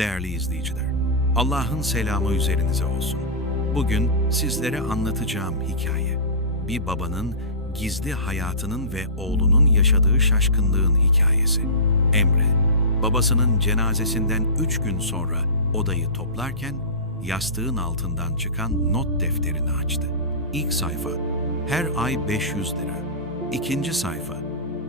Değerli izleyiciler, Allah'ın selamı üzerinize olsun. Bugün sizlere anlatacağım hikaye, bir babanın gizli hayatının ve oğlunun yaşadığı şaşkınlığın hikayesi. Emre, babasının cenazesinden üç gün sonra odayı toplarken yastığın altından çıkan not defterini açtı. İlk sayfa, her ay 500 lira. İkinci sayfa,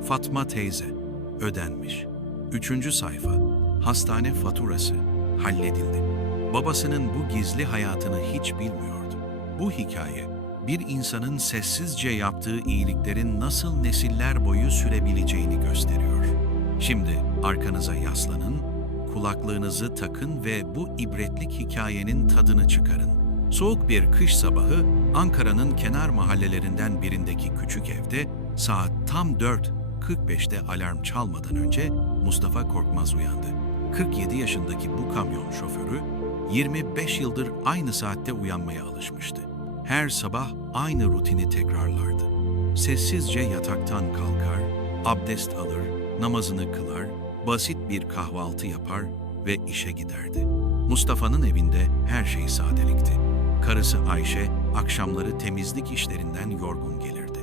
Fatma teyze, ödenmiş. Üçüncü sayfa, hastane faturası, halledildi. Babasının bu gizli hayatını hiç bilmiyordu. Bu hikaye, bir insanın sessizce yaptığı iyiliklerin nasıl nesiller boyu sürebileceğini gösteriyor. Şimdi arkanıza yaslanın, kulaklığınızı takın ve bu ibretlik hikayenin tadını çıkarın. Soğuk bir kış sabahı Ankara'nın kenar mahallelerinden birindeki küçük evde saat tam 4.45'te alarm çalmadan önce Mustafa Korkmaz uyandı. 47 yaşındaki bu kamyon şoförü 25 yıldır aynı saatte uyanmaya alışmıştı. Her sabah aynı rutini tekrarlardı. Sessizce yataktan kalkar, abdest alır, namazını kılar, basit bir kahvaltı yapar ve işe giderdi. Mustafa'nın evinde her şey sadelikti. Karısı Ayşe akşamları temizlik işlerinden yorgun gelirdi.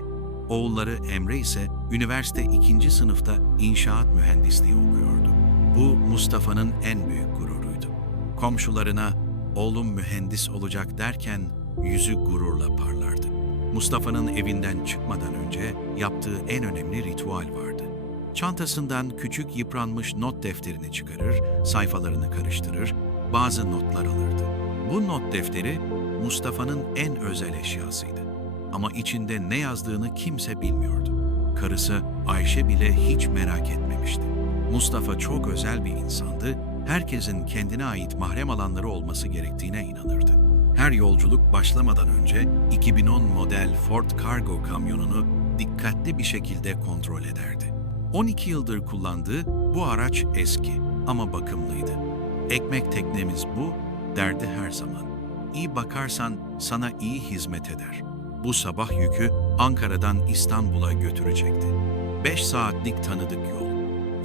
Oğulları Emre ise üniversite ikinci sınıfta inşaat mühendisliği okuyordu. Bu Mustafa'nın en büyük gururuydu. Komşularına oğlum mühendis olacak derken yüzü gururla parlardı. Mustafa'nın evinden çıkmadan önce yaptığı en önemli ritüel vardı. Çantasından küçük yıpranmış not defterini çıkarır, sayfalarını karıştırır, bazı notlar alırdı. Bu not defteri Mustafa'nın en özel eşyasıydı. Ama içinde ne yazdığını kimse bilmiyordu. Karısı Ayşe bile hiç merak etmemişti. Mustafa çok özel bir insandı, herkesin kendine ait mahrem alanları olması gerektiğine inanırdı. Her yolculuk başlamadan önce 2010 model Ford Cargo kamyonunu dikkatli bir şekilde kontrol ederdi. 12 yıldır kullandığı bu araç eski ama bakımlıydı. Ekmek teknemiz bu, derdi her zaman. İyi bakarsan sana iyi hizmet eder. Bu sabah yükü Ankara'dan İstanbul'a götürecekti. 5 saatlik tanıdık yol.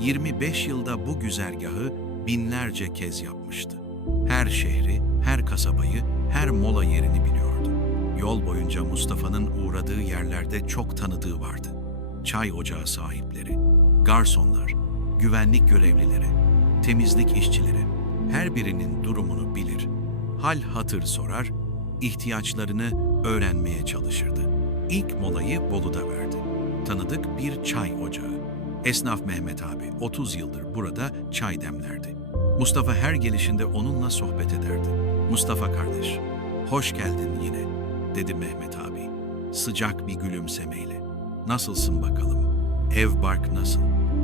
25 yılda bu güzergahı binlerce kez yapmıştı. Her şehri, her kasabayı, her mola yerini biliyordu. Yol boyunca Mustafa'nın uğradığı yerlerde çok tanıdığı vardı. Çay ocağı sahipleri, garsonlar, güvenlik görevlileri, temizlik işçileri, her birinin durumunu bilir, hal hatır sorar, ihtiyaçlarını öğrenmeye çalışırdı. İlk molayı Bolu'da verdi. Tanıdık bir çay ocağı. Esnaf Mehmet abi 30 yıldır burada çay demlerdi. Mustafa her gelişinde onunla sohbet ederdi. Mustafa kardeş, hoş geldin yine, dedi Mehmet abi. Sıcak bir gülümsemeyle. Nasılsın bakalım? Ev bark nasıl?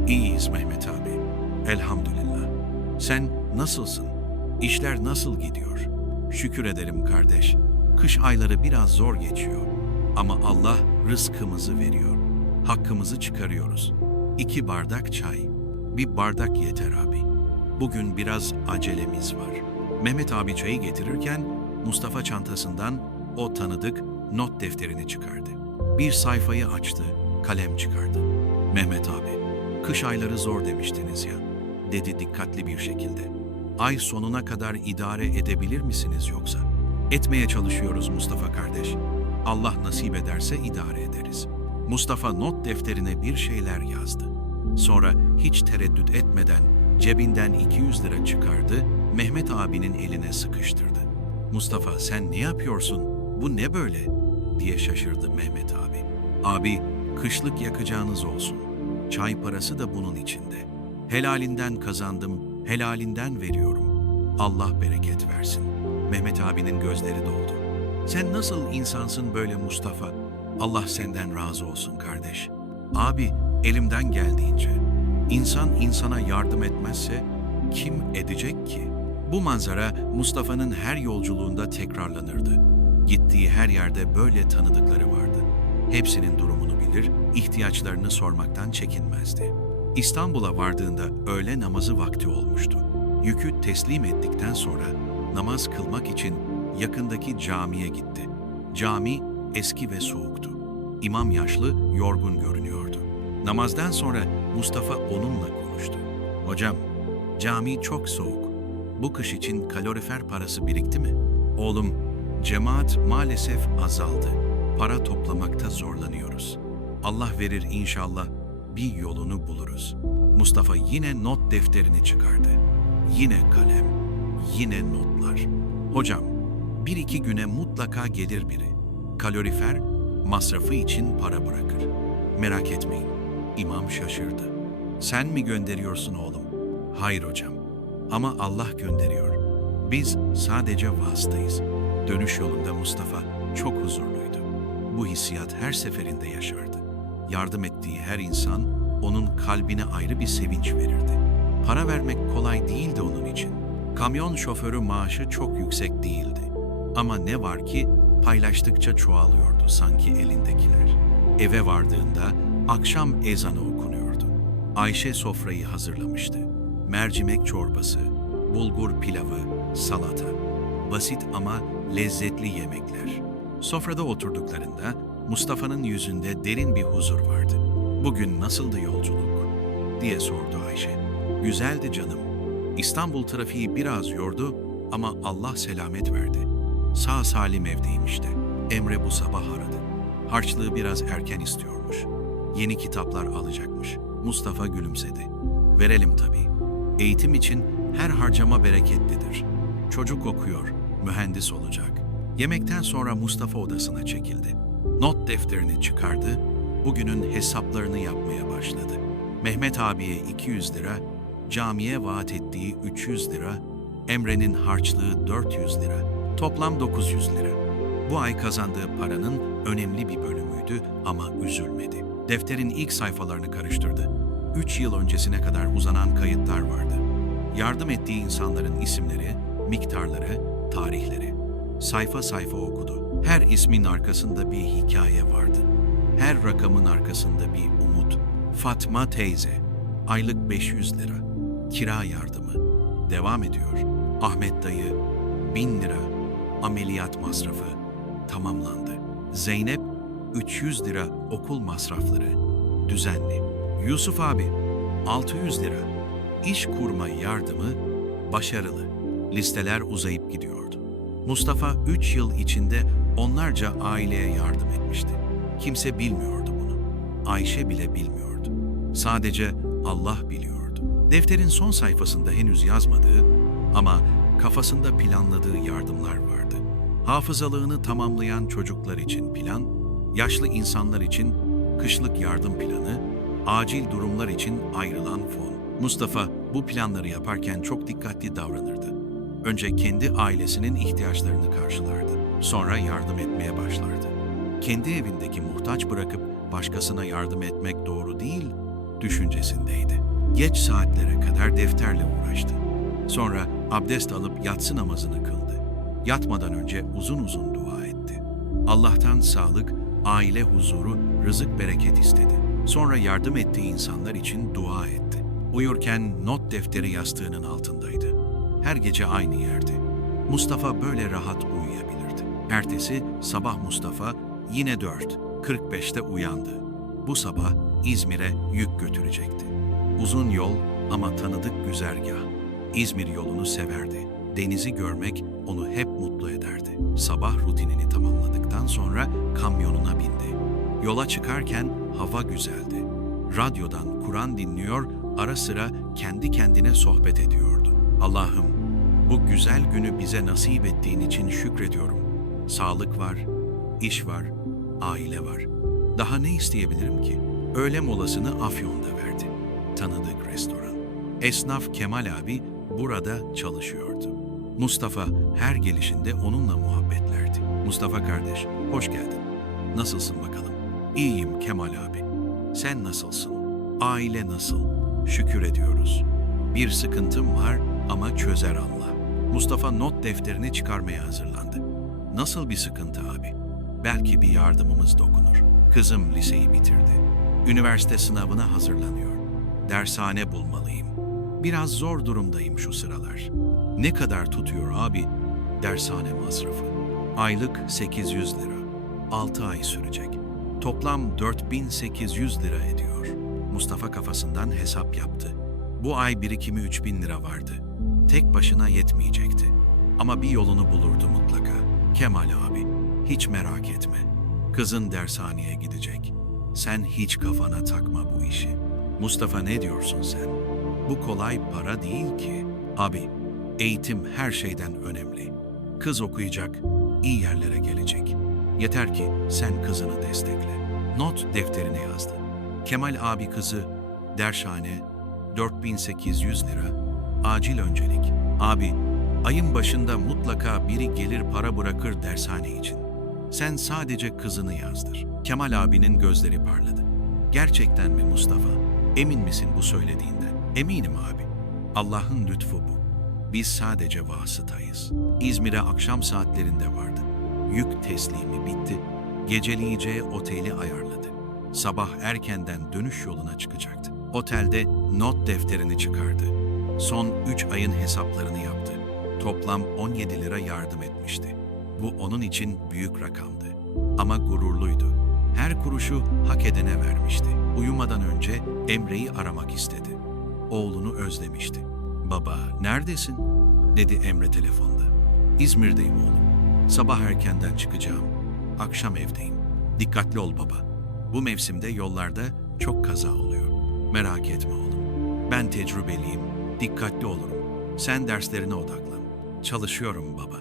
İyiyiz Mehmet abi. Elhamdülillah. Sen nasılsın? İşler nasıl gidiyor? Şükür ederim kardeş. Kış ayları biraz zor geçiyor. Ama Allah rızkımızı veriyor. Hakkımızı çıkarıyoruz. İki bardak çay. Bir bardak yeter abi. Bugün biraz acelemiz var. Mehmet abi çayı getirirken Mustafa çantasından o tanıdık not defterini çıkardı. Bir sayfayı açtı, kalem çıkardı. Mehmet abi, kış ayları zor demiştiniz ya, dedi dikkatli bir şekilde. Ay sonuna kadar idare edebilir misiniz yoksa? Etmeye çalışıyoruz Mustafa kardeş. Allah nasip ederse idare ederiz. Mustafa not defterine bir şeyler yazdı. Sonra hiç tereddüt etmeden cebinden 200 lira çıkardı, Mehmet abinin eline sıkıştırdı. Mustafa sen ne yapıyorsun? Bu ne böyle? diye şaşırdı Mehmet abi. Abi kışlık yakacağınız olsun. Çay parası da bunun içinde. Helalinden kazandım, helalinden veriyorum. Allah bereket versin. Mehmet abinin gözleri doldu. Sen nasıl insansın böyle Mustafa? Allah senden razı olsun kardeş. Abi elimden geldiğince. İnsan insana yardım etmezse kim edecek ki? Bu manzara Mustafa'nın her yolculuğunda tekrarlanırdı. Gittiği her yerde böyle tanıdıkları vardı. Hepsinin durumunu bilir, ihtiyaçlarını sormaktan çekinmezdi. İstanbul'a vardığında öğle namazı vakti olmuştu. Yükü teslim ettikten sonra namaz kılmak için yakındaki camiye gitti. Cami eski ve soğuktu. İmam yaşlı, yorgun görünüyordu. Namazdan sonra Mustafa onunla konuştu. Hocam, cami çok soğuk. bu kış için kalorifer parası birikti mi? Oğlum, cemaat maalesef azaldı. Para toplamakta zorlanıyoruz. Allah verir inşallah bir yolunu buluruz. Mustafa yine not defterini çıkardı. Yine kalem, yine notlar. Hocam, bir iki güne mutlaka gelir biri. Kalorifer masrafı için para bırakır. Merak etmeyin. İmam şaşırdı. Sen mi gönderiyorsun oğlum? Hayır hocam. Ama Allah gönderiyor. Biz sadece vasıtayız. Dönüş yolunda Mustafa çok huzurluydu. Bu hissiyat her seferinde yaşardı. Yardım ettiği her insan onun kalbine ayrı bir sevinç verirdi. Para vermek kolay değildi onun için. Kamyon şoförü maaşı çok yüksek değildi. Ama ne var ki paylaştıkça çoğalıyordu sanki elindekiler. Eve vardığında akşam ezanı okunuyordu. Ayşe sofrayı hazırlamıştı. Mercimek çorbası, bulgur pilavı, salata. Basit ama lezzetli yemekler. Sofrada oturduklarında Mustafa'nın yüzünde derin bir huzur vardı. Bugün nasıldı yolculuk? diye sordu Ayşe. Güzeldi canım. İstanbul trafiği biraz yordu ama Allah selamet verdi. Sağ salim evdeyim işte. Emre bu sabah aradı. Harçlığı biraz erken istiyormuş. Yeni kitaplar alacakmış. Mustafa gülümsedi. Verelim tabii. Eğitim için her harcama bereketlidir. Çocuk okuyor, mühendis olacak. Yemekten sonra Mustafa odasına çekildi. Not defterini çıkardı, bugünün hesaplarını yapmaya başladı. Mehmet abiye 200 lira, camiye vaat ettiği 300 lira, Emre'nin harçlığı 400 lira, toplam 900 lira. Bu ay kazandığı paranın önemli bir bölümüydü ama üzülmedi. Defterin ilk sayfalarını karıştırdı. 3 yıl öncesine kadar uzanan kayıtlar vardı. Yardım ettiği insanların isimleri, miktarları, tarihleri. Sayfa sayfa okudu. Her ismin arkasında bir hikaye vardı. Her rakamın arkasında bir umut. Fatma teyze, aylık 500 lira. Kira yardımı. Devam ediyor. Ahmet dayı, 1000 lira. Ameliyat masrafı. Tamamlandı. Zeynep, 300 lira okul masrafları. Düzenli. Yusuf abi, 600 lira. İş kurma yardımı başarılı. Listeler uzayıp gidiyordu. Mustafa 3 yıl içinde onlarca aileye yardım etmişti. Kimse bilmiyordu bunu. Ayşe bile bilmiyordu. Sadece Allah biliyordu. Defterin son sayfasında henüz yazmadığı ama kafasında planladığı yardımlar vardı. Hafızalığını tamamlayan çocuklar için plan, yaşlı insanlar için kışlık yardım planı, acil durumlar için ayrılan fon. Mustafa bu planları yaparken çok dikkatli davranırdı. Önce kendi ailesinin ihtiyaçlarını karşılardı. Sonra yardım etmeye başlardı. Kendi evindeki muhtaç bırakıp başkasına yardım etmek doğru değil düşüncesindeydi. Geç saatlere kadar defterle uğraştı. Sonra abdest alıp yatsı namazını kıldı. Yatmadan önce uzun uzun dua etti. Allah'tan sağlık, aile huzuru, rızık bereket istedi. Sonra yardım ettiği insanlar için dua etti. Uyurken not defteri yastığının altındaydı. Her gece aynı yerde. Mustafa böyle rahat uyuyabilirdi. Ertesi sabah Mustafa yine 4, 45'te uyandı. Bu sabah İzmir'e yük götürecekti. Uzun yol ama tanıdık güzergah. İzmir yolunu severdi. Denizi görmek onu hep mutlu ederdi. Sabah rutinini tamamladıktan sonra kamyonuna bindi. Yola çıkarken hava güzeldi. Radyodan Kur'an dinliyor, ara sıra kendi kendine sohbet ediyordu. Allah'ım, bu güzel günü bize nasip ettiğin için şükrediyorum. Sağlık var, iş var, aile var. Daha ne isteyebilirim ki? Öğle molasını Afyon'da verdi. Tanıdık restoran. Esnaf Kemal abi burada çalışıyordu. Mustafa her gelişinde onunla muhabbetlerdi. Mustafa kardeş, hoş geldin. Nasılsın bakalım? İyiyim Kemal abi. Sen nasılsın? Aile nasıl? Şükür ediyoruz. Bir sıkıntım var ama çözer Allah. Mustafa not defterini çıkarmaya hazırlandı. Nasıl bir sıkıntı abi? Belki bir yardımımız dokunur. Kızım liseyi bitirdi. Üniversite sınavına hazırlanıyor. Dershane bulmalıyım. Biraz zor durumdayım şu sıralar. Ne kadar tutuyor abi dershane masrafı? Aylık 800 lira. 6 ay sürecek. Toplam 4800 lira ediyor. Mustafa kafasından hesap yaptı. Bu ay birikimi 3000 lira vardı. tek başına yetmeyecekti. Ama bir yolunu bulurdu mutlaka. Kemal abi, hiç merak etme. Kızın dershaneye gidecek. Sen hiç kafana takma bu işi. Mustafa ne diyorsun sen? Bu kolay para değil ki. Abi, eğitim her şeyden önemli. Kız okuyacak, iyi yerlere gelecek. Yeter ki sen kızını destekle. Not defterine yazdı. Kemal abi kızı, dershane, 4800 lira, acil öncelik. Abi, ayın başında mutlaka biri gelir para bırakır dershane için. Sen sadece kızını yazdır. Kemal abinin gözleri parladı. Gerçekten mi Mustafa? Emin misin bu söylediğinden? Eminim abi. Allah'ın lütfu bu. Biz sadece vasıtayız. İzmir'e akşam saatlerinde vardı. Yük teslimi bitti. Geceleyeceği oteli ayarladı. Sabah erkenden dönüş yoluna çıkacaktı. Otelde not defterini çıkardı. Son 3 ayın hesaplarını yaptı. Toplam 17 lira yardım etmişti. Bu onun için büyük rakamdı. Ama gururluydu. Her kuruşu hak edene vermişti. Uyumadan önce Emre'yi aramak istedi. Oğlunu özlemişti. Baba, neredesin? dedi Emre telefonda. İzmir'deyim oğlum. Sabah erkenden çıkacağım. Akşam evdeyim. Dikkatli ol baba. Bu mevsimde yollarda çok kaza oluyor. Merak etme oğlum. Ben tecrübeliyim. Dikkatli olurum. Sen derslerine odaklan. Çalışıyorum baba.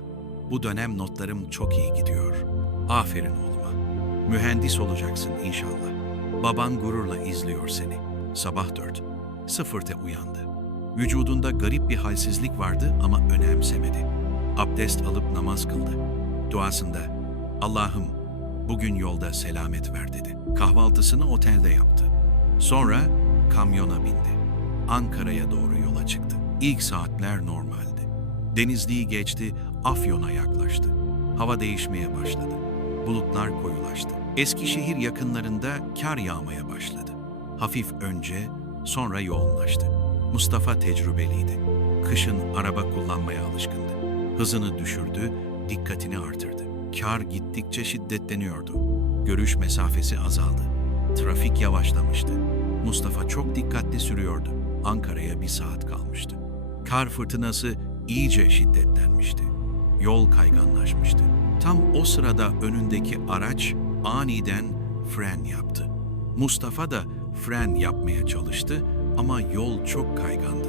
Bu dönem notlarım çok iyi gidiyor. Aferin oğluma. Mühendis olacaksın inşallah. Baban gururla izliyor seni. Sabah dört. Sıfırte uyandı. Vücudunda garip bir halsizlik vardı ama önemsemedi. Abdest alıp namaz kıldı. Duasında Allah'ım bugün yolda selamet ver dedi. Kahvaltısını otelde yaptı. Sonra kamyona bindi. Ankara'ya doğru yola çıktı. İlk saatler normaldi. Denizli'yi geçti, Afyon'a yaklaştı. Hava değişmeye başladı. Bulutlar koyulaştı. Eskişehir yakınlarında kar yağmaya başladı. Hafif önce, sonra yoğunlaştı. Mustafa tecrübeliydi. Kışın araba kullanmaya alışkındı. Hızını düşürdü, dikkatini artırdı. Kar gittikçe şiddetleniyordu. Görüş mesafesi azaldı. Trafik yavaşlamıştı. Mustafa çok dikkatli sürüyordu. Ankara'ya bir saat kalmıştı. Kar fırtınası iyice şiddetlenmişti. Yol kayganlaşmıştı. Tam o sırada önündeki araç aniden fren yaptı. Mustafa da fren yapmaya çalıştı ama yol çok kaygandı.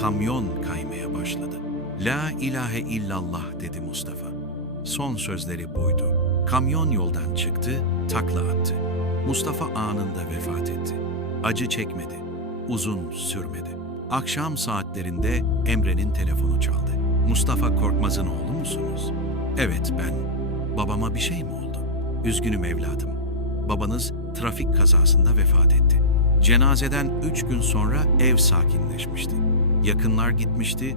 Kamyon kaymaya başladı. La ilahe illallah dedi Mustafa. Son sözleri buydu. Kamyon yoldan çıktı, takla attı. Mustafa anında vefat etti. Acı çekmedi, uzun sürmedi. Akşam saatlerinde Emre'nin telefonu çaldı. Mustafa Korkmaz'ın oğlu musunuz? Evet ben. Babama bir şey mi oldu? Üzgünüm evladım. Babanız trafik kazasında vefat etti. Cenazeden üç gün sonra ev sakinleşmişti. Yakınlar gitmişti,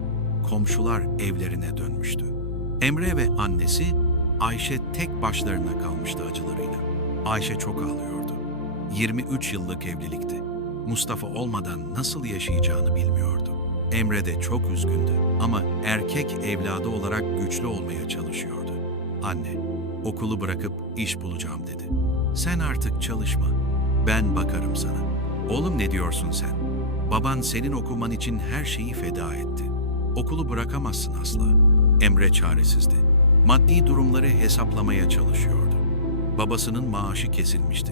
komşular evlerine dönmüştü. Emre ve annesi Ayşe tek başlarına kalmıştı acılarıyla. Ayşe çok ağlıyordu. 23 yıllık evlilikti. Mustafa olmadan nasıl yaşayacağını bilmiyordu. Emre de çok üzgündü ama erkek evladı olarak güçlü olmaya çalışıyordu. Anne, okulu bırakıp iş bulacağım dedi. Sen artık çalışma, ben bakarım sana. Oğlum ne diyorsun sen? Baban senin okuman için her şeyi feda etti. Okulu bırakamazsın asla. Emre çaresizdi. Maddi durumları hesaplamaya çalışıyordu. Babasının maaşı kesilmişti.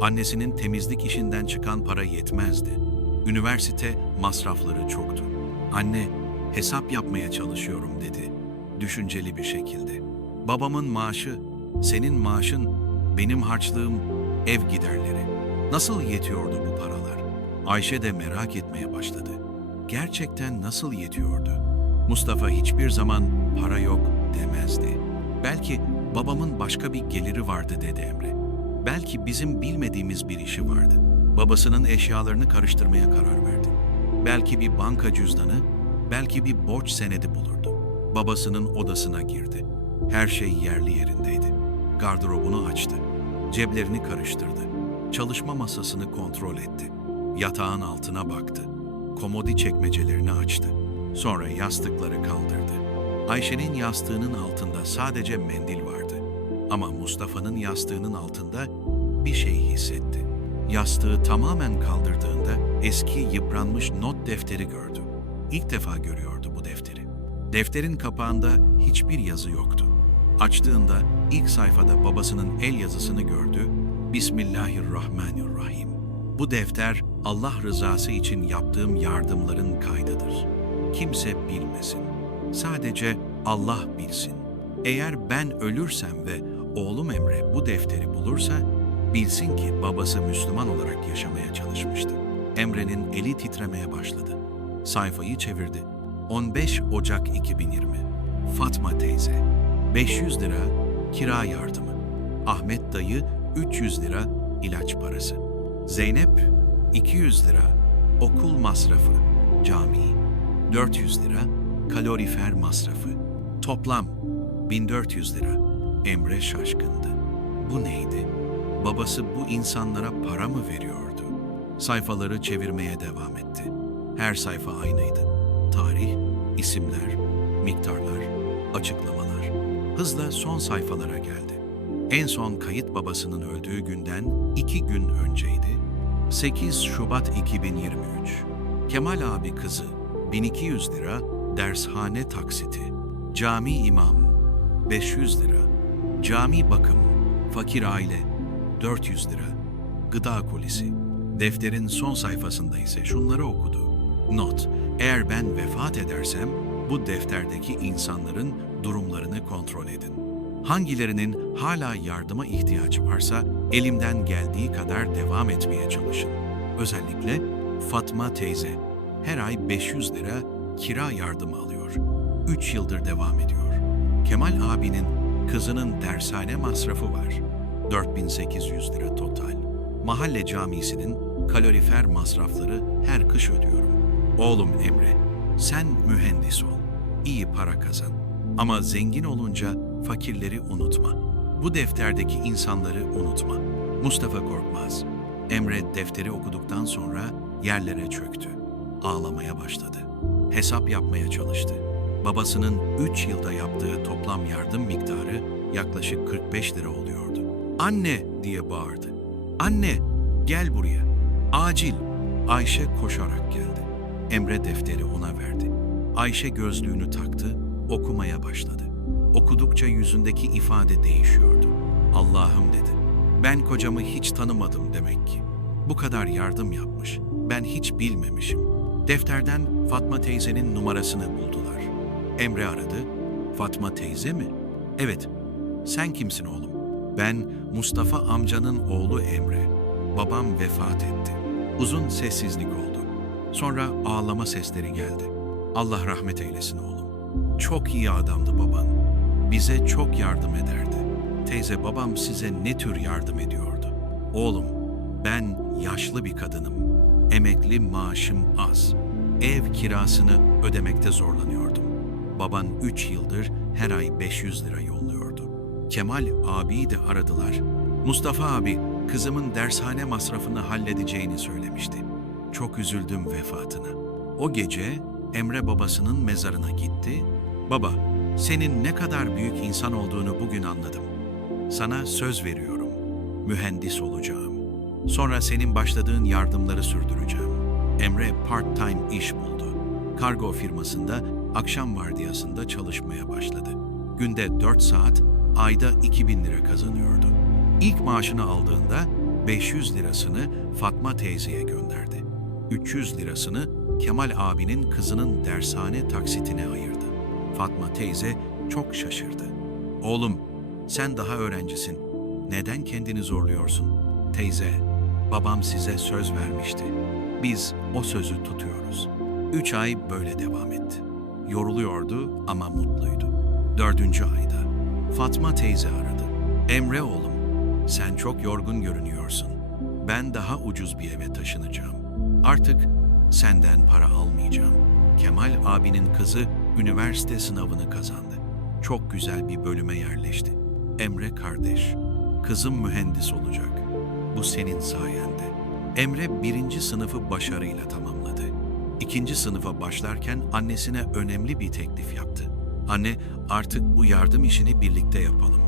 Annesinin temizlik işinden çıkan para yetmezdi. Üniversite masrafları çoktu. Anne, hesap yapmaya çalışıyorum dedi. Düşünceli bir şekilde. Babamın maaşı, senin maaşın, benim harçlığım, ev giderleri. Nasıl yetiyordu bu paralar? Ayşe de merak etmeye başladı. Gerçekten nasıl yetiyordu? Mustafa hiçbir zaman para yok demezdi. Belki babamın başka bir geliri vardı dedi Emre. Belki bizim bilmediğimiz bir işi vardı. Babasının eşyalarını karıştırmaya karar verdi. Belki bir banka cüzdanı, belki bir borç senedi bulurdu. Babasının odasına girdi. Her şey yerli yerindeydi. Gardırobunu açtı. Ceplerini karıştırdı. Çalışma masasını kontrol etti. Yatağın altına baktı. Komodi çekmecelerini açtı. Sonra yastıkları kaldırdı. Ayşe'nin yastığının altında sadece mendil vardı. Ama Mustafa'nın yastığının altında bir şey hissetti. Yastığı tamamen kaldırdığında eski yıpranmış not defteri gördü. İlk defa görüyordu bu defteri. Defterin kapağında hiçbir yazı yoktu. Açtığında ilk sayfada babasının el yazısını gördü. Bismillahirrahmanirrahim. Bu defter Allah rızası için yaptığım yardımların kaydıdır. Kimse bilmesin. Sadece Allah bilsin. Eğer ben ölürsem ve oğlum Emre bu defteri bulursa bilsin ki babası Müslüman olarak yaşamaya çalışmıştı. Emre'nin eli titremeye başladı. Sayfayı çevirdi. 15 Ocak 2020. Fatma teyze. 500 lira kira yardımı. Ahmet dayı 300 lira ilaç parası. Zeynep 200 lira okul masrafı, cami. 400 lira kalorifer masrafı. Toplam 1400 lira. Emre şaşkındı. Bu neydi? Babası bu insanlara para mı veriyordu? Sayfaları çevirmeye devam etti. Her sayfa aynıydı. Tarih, isimler, miktarlar, açıklamalar. Hızla son sayfalara geldi. En son kayıt babasının öldüğü günden iki gün önceydi. 8 Şubat 2023. Kemal abi kızı 1200 lira dershane taksiti. Cami imam 500 lira. Cami bakım fakir aile 400 lira. Gıda kolisi. Defterin son sayfasında ise şunları okudu. Not: Eğer ben vefat edersem bu defterdeki insanların durumlarını kontrol edin. Hangilerinin hala yardıma ihtiyacı varsa elimden geldiği kadar devam etmeye çalışın. Özellikle Fatma teyze her ay 500 lira kira yardımı alıyor. 3 yıldır devam ediyor. Kemal abinin kızının dershane masrafı var. 4800 lira total. Mahalle camisinin kalorifer masrafları her kış ödüyorum. Oğlum Emre, sen mühendis ol. iyi para kazan. Ama zengin olunca fakirleri unutma. Bu defterdeki insanları unutma. Mustafa Korkmaz. Emre defteri okuduktan sonra yerlere çöktü. Ağlamaya başladı. Hesap yapmaya çalıştı. Babasının 3 yılda yaptığı toplam yardım miktarı yaklaşık 45 lira oluyordu. Anne diye bağırdı. Anne gel buraya. Acil. Ayşe koşarak geldi. Emre defteri ona verdi. Ayşe gözlüğünü taktı, okumaya başladı. Okudukça yüzündeki ifade değişiyordu. Allah'ım dedi. Ben kocamı hiç tanımadım demek ki. Bu kadar yardım yapmış. Ben hiç bilmemişim. Defterden Fatma teyzenin numarasını buldular. Emre aradı. Fatma teyze mi? Evet. Sen kimsin oğlum? Ben Mustafa amcanın oğlu Emre. Babam vefat etti. Uzun sessizlik oldu. Sonra ağlama sesleri geldi. Allah rahmet eylesin oğlum. Çok iyi adamdı baban. Bize çok yardım ederdi. Teyze babam size ne tür yardım ediyordu? Oğlum, ben yaşlı bir kadınım. Emekli maaşım az. Ev kirasını ödemekte zorlanıyordum. Baban 3 yıldır her ay 500 lira yolluyordu. Kemal abiyi de aradılar. Mustafa abi kızımın dershane masrafını halledeceğini söylemişti. Çok üzüldüm vefatına. O gece Emre babasının mezarına gitti. Baba, senin ne kadar büyük insan olduğunu bugün anladım. Sana söz veriyorum. Mühendis olacağım. Sonra senin başladığın yardımları sürdüreceğim. Emre part-time iş buldu. Kargo firmasında akşam vardiyasında çalışmaya başladı. Günde 4 saat, ayda 2000 lira kazanıyordu. İlk maaşını aldığında 500 lirasını Fatma teyzeye gönderdi. 300 lirasını Kemal abinin kızının dershane taksitine ayırdı. Fatma teyze çok şaşırdı. Oğlum, sen daha öğrencisin. Neden kendini zorluyorsun? Teyze, babam size söz vermişti. Biz o sözü tutuyoruz. Üç ay böyle devam etti. Yoruluyordu ama mutluydu. Dördüncü ayda Fatma teyze aradı. Emre oğlum, sen çok yorgun görünüyorsun. Ben daha ucuz bir eve taşınacağım. Artık senden para almayacağım. Kemal abinin kızı üniversite sınavını kazandı. Çok güzel bir bölüme yerleşti. Emre kardeş, kızım mühendis olacak. Bu senin sayende. Emre birinci sınıfı başarıyla tamamladı. İkinci sınıfa başlarken annesine önemli bir teklif yaptı. Anne, artık bu yardım işini birlikte yapalım.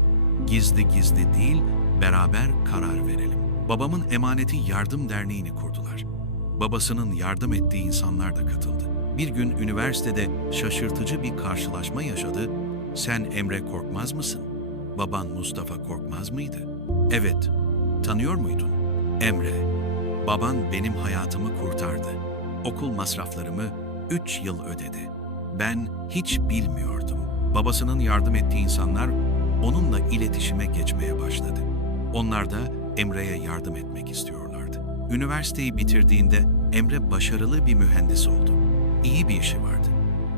Gizli gizli değil, beraber karar verelim. Babamın emaneti yardım derneğini kurdular. Babasının yardım ettiği insanlar da katıldı. Bir gün üniversitede şaşırtıcı bir karşılaşma yaşadı. Sen Emre Korkmaz mısın? Baban Mustafa Korkmaz mıydı? Evet. Tanıyor muydun? Emre. Baban benim hayatımı kurtardı. Okul masraflarımı üç yıl ödedi. Ben hiç bilmiyordum. Babasının yardım ettiği insanlar onunla iletişime geçmeye başladı. Onlar da Emre'ye yardım etmek istiyorlardı. Üniversiteyi bitirdiğinde Emre başarılı bir mühendis oldu. İyi bir işi vardı.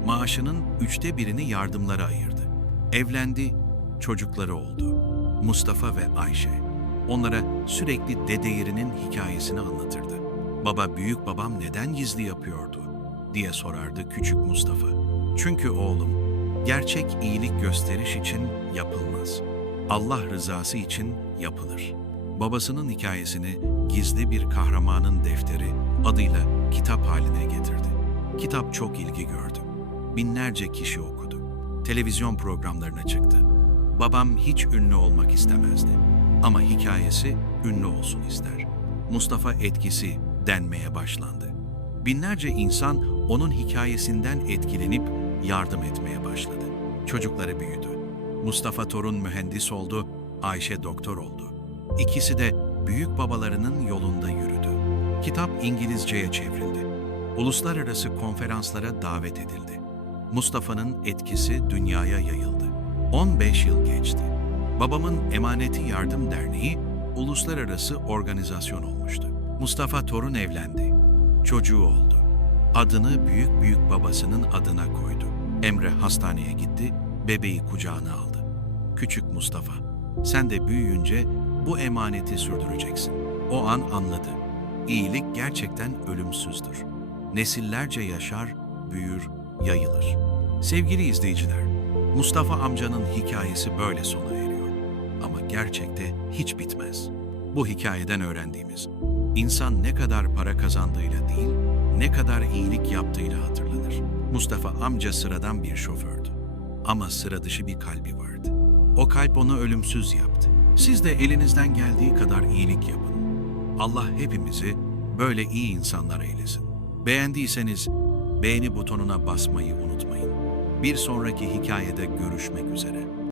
Maaşının üçte birini yardımlara ayırdı. Evlendi, çocukları oldu. Mustafa ve Ayşe. Onlara sürekli dedeyirinin hikayesini anlatırdı. Baba büyük babam neden gizli yapıyordu diye sorardı küçük Mustafa. Çünkü oğlum, gerçek iyilik gösteriş için yapılmaz. Allah rızası için yapılır. Babasının hikayesini gizli bir kahramanın defteri adıyla kitap haline getirdi. Kitap çok ilgi gördü. Binlerce kişi okudu. Televizyon programlarına çıktı. Babam hiç ünlü olmak istemezdi. Ama hikayesi ünlü olsun ister. Mustafa etkisi denmeye başlandı. Binlerce insan onun hikayesinden etkilenip yardım etmeye başladı. Çocukları büyüdü. Mustafa torun mühendis oldu, Ayşe doktor oldu. İkisi de büyük babalarının yolunda yürüdü. Kitap İngilizceye çevrildi. Uluslararası konferanslara davet edildi. Mustafa'nın etkisi dünyaya yayıldı. 15 yıl geçti. Babamın Emaneti Yardım Derneği uluslararası organizasyon olmuştu. Mustafa torun evlendi. Çocuğu oldu. Adını büyük büyük babasının adına koydu. Emre hastaneye gitti, bebeği kucağına aldı. Küçük Mustafa, sen de büyüyünce bu emaneti sürdüreceksin. O an anladı. İyilik gerçekten ölümsüzdür. Nesillerce yaşar, büyür, yayılır. Sevgili izleyiciler, Mustafa amcanın hikayesi böyle sona eriyor. Ama gerçekte hiç bitmez. Bu hikayeden öğrendiğimiz, insan ne kadar para kazandığıyla değil, ne kadar iyilik yaptığıyla hatırlanır. Mustafa amca sıradan bir şofördü. Ama sıra dışı bir kalbi vardı. O kalp onu ölümsüz yaptı. Siz de elinizden geldiği kadar iyilik yapın. Allah hepimizi böyle iyi insanlar eylesin. Beğendiyseniz beğeni butonuna basmayı unutmayın. Bir sonraki hikayede görüşmek üzere.